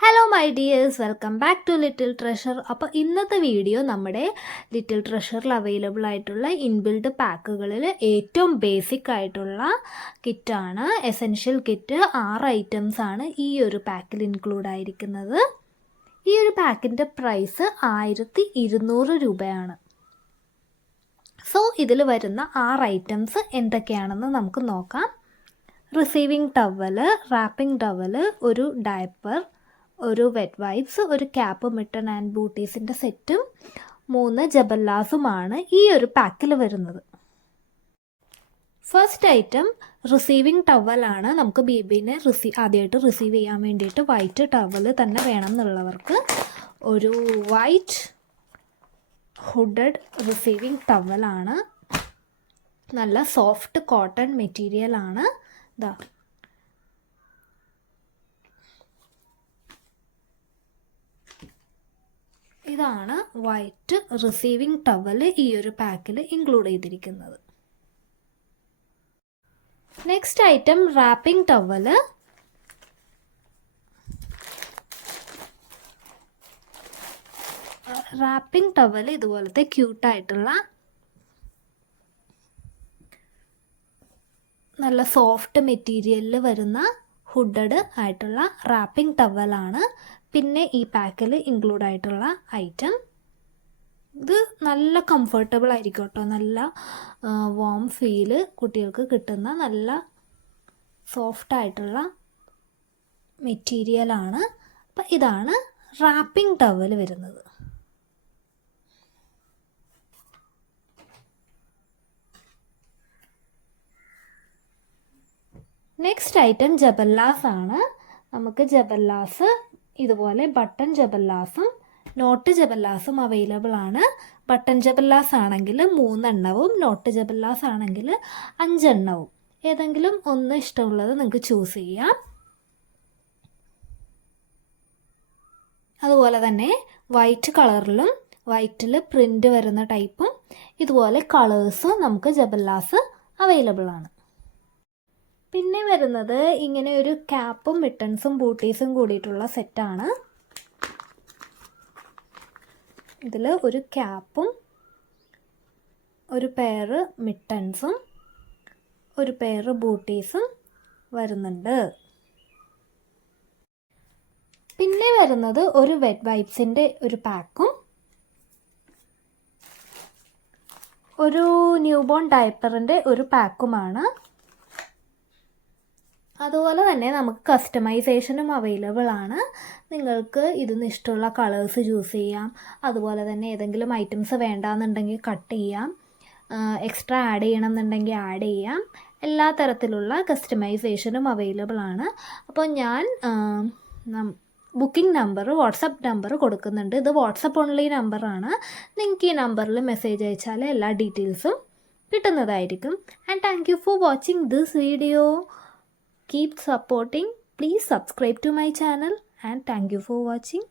Hello my dears, welcome back to little treasure. അപ്പോൾ ഇന്നത്തെ video നമ്മുടെ ലിറ്റിൽ ട്രഷറിൽ അവൈലബിൾ ആയിട്ടുള്ള ഇൻബിൽഡ് പാക്കുകളിൽ ഏറ്റവും ബേസിക് ആയിട്ടുള്ള കിറ്റാണ്. എസെൻഷ്യൽ കിറ്റ് 6 ഐറ്റംസ് ആണ് ഈ ഒരു പാക്കിൽ ഇൻക്ലൂഡ് ആയിരിക്കുന്നത്. ഈ ഒരു പാക്കിൻ്റെ പ്രൈസ് 1200 രൂപയാണ്. സോ ഇതിൽ വരുന്ന 6 ഐറ്റംസ് എന്തൊക്കെയാണെന്ന് നമുക്ക് നോക്കാം. റിസീവിംഗ് ടവല്, റാപ്പിംഗ് ടവല്, ഒരു ഡയപ്പർ, ഒരു വെറ്റ് വൈപ്സ്, ഒരു ക്യാപ്പ്, മിട്ടൺ ആൻഡ് ബൂട്ടീസിൻ്റെ സെറ്റും 3 ജബല്ലാസുമാണ് ഈ ഒരു പാക്കിൽ വരുന്നത്. ഫസ്റ്റ് ഐറ്റം റിസീവിംഗ് ടവലാണ്. നമുക്ക് ബേബീനെ ആദ്യമായിട്ട് റിസീവ് ചെയ്യാൻ വേണ്ടിയിട്ട് വൈറ്റ് ടവല് തന്നെ വേണം എന്നുള്ളവർക്ക് ഒരു വൈറ്റ് ഹുഡഡ് റിസീവിംഗ് ടവലാണ്. നല്ല സോഫ്റ്റ് കോട്ടൺ മെറ്റീരിയലാണ്. ഇതാണ് വൈറ്റ് റിസീവിംഗ് ടവൽ ഈ ഒരു പാക്കിൽ ഇൻക്ലൂഡ് ചെയ്തിരിക്കുന്നത്. Next item wrapping towel. Wrapping towel ഇതുപോലത്തെ ക്യൂട്ടായിട്ടുള്ള നല്ല സോഫ്റ്റ് മെറ്റീരിയലിൽ വരുന്ന ഹുഡഡ് ആയിട്ടുള്ള റാപ്പിംഗ് ടവലാണ് പിന്നെ ഈ പാക്കിൽ ഇൻക്ലൂഡ് ആയിട്ടുള്ള ഐറ്റം. ഇത് നല്ല കംഫർട്ടബിൾ ആയിരിക്കും കേട്ടോ. നല്ല വാം ഫീല് കുട്ടികൾക്ക് കിട്ടുന്ന നല്ല സോഫ്റ്റ് ആയിട്ടുള്ള മെറ്റീരിയലാണ്. അപ്പം ഇതാണ് റാപ്പിംഗ് ടവൽ വരുന്നത്. നെക്സ്റ്റ് ഐറ്റം ജബല്ലാസ് ആണ്. നമുക്ക് ജബല്ലാസ് ഇതുപോലെ ബട്ടൺ ജബല്ലാസും നോട്ട് ജബല്ലാസും അവൈലബിൾ ആണ്. ബട്ടൺ ജബല്ലാസ് ആണെങ്കിൽ 3 എണ്ണവും നോട്ട് ജബല്ലാസ് ആണെങ്കിൽ 5 എണ്ണവും. ഏതെങ്കിലും ഒന്ന് ഇഷ്ടമുള്ളത് നിങ്ങൾക്ക് ചൂസ് ചെയ്യാം. അതുപോലെ തന്നെ വൈറ്റ് കളറിലും വൈറ്റിൽ പ്രിൻ്റ് വരുന്ന ടൈപ്പും ഇതുപോലെ കളേഴ്സും നമുക്ക് ജബല്ലാസ് അവൈലബിൾ ആണ്. പിന്നെ വരുന്നത് ഇങ്ങനെ ഒരു ക്യാപ്പും മിട്ടൺസും ബൂട്ടീസും കൂടിയിട്ടുള്ള സെറ്റാണ്. ഇതിൽ ഒരു ക്യാപ്പും ഒരു പെയറ് മിട്ടൺസും ഒരു പെയറ് ബൂട്ടീസും വരുന്നുണ്ട്. പിന്നെ വരുന്നത് ഒരു വെറ്റ് വൈപ്സിൻ്റെ ഒരു പാക്കും ഒരു ന്യൂബോൺ ഡയപ്പറിൻ്റെ ഒരു പാക്കുമാണ്. അതുപോലെ തന്നെ നമുക്ക് കസ്റ്റമൈസേഷനും അവൈലബിൾ ആണ്. നിങ്ങൾക്ക് ഇതിന് ഇഷ്ടമുള്ള കളേഴ്സ് ചൂസ് ചെയ്യാം. അതുപോലെ തന്നെ ഏതെങ്കിലും ഐറ്റംസ് വേണ്ടാന്നുണ്ടെങ്കിൽ കട്ട് ചെയ്യാം. എക്സ്ട്രാ ആഡ് ചെയ്യണമെന്നുണ്ടെങ്കിൽ ആഡ് ചെയ്യാം. എല്ലാ തരത്തിലുള്ള കസ്റ്റമൈസേഷനും അവൈലബിൾ ആണ്. അപ്പോൾ ഞാൻ ബുക്കിംഗ് നമ്പർ, വാട്സപ്പ് നമ്പർ കൊടുക്കുന്നുണ്ട്. ഇത് വാട്സപ്പ് ഓൺലി നമ്പറാണ്. നിങ്ങൾക്ക് ഈ നമ്പറിൽ മെസ്സേജ് അയച്ചാൽ എല്ലാ ഡീറ്റെയിൽസും കിട്ടുന്നതായിരിക്കും. And thank you for watching this video. Keep supporting. Please subscribe to my channel and thank you for watching.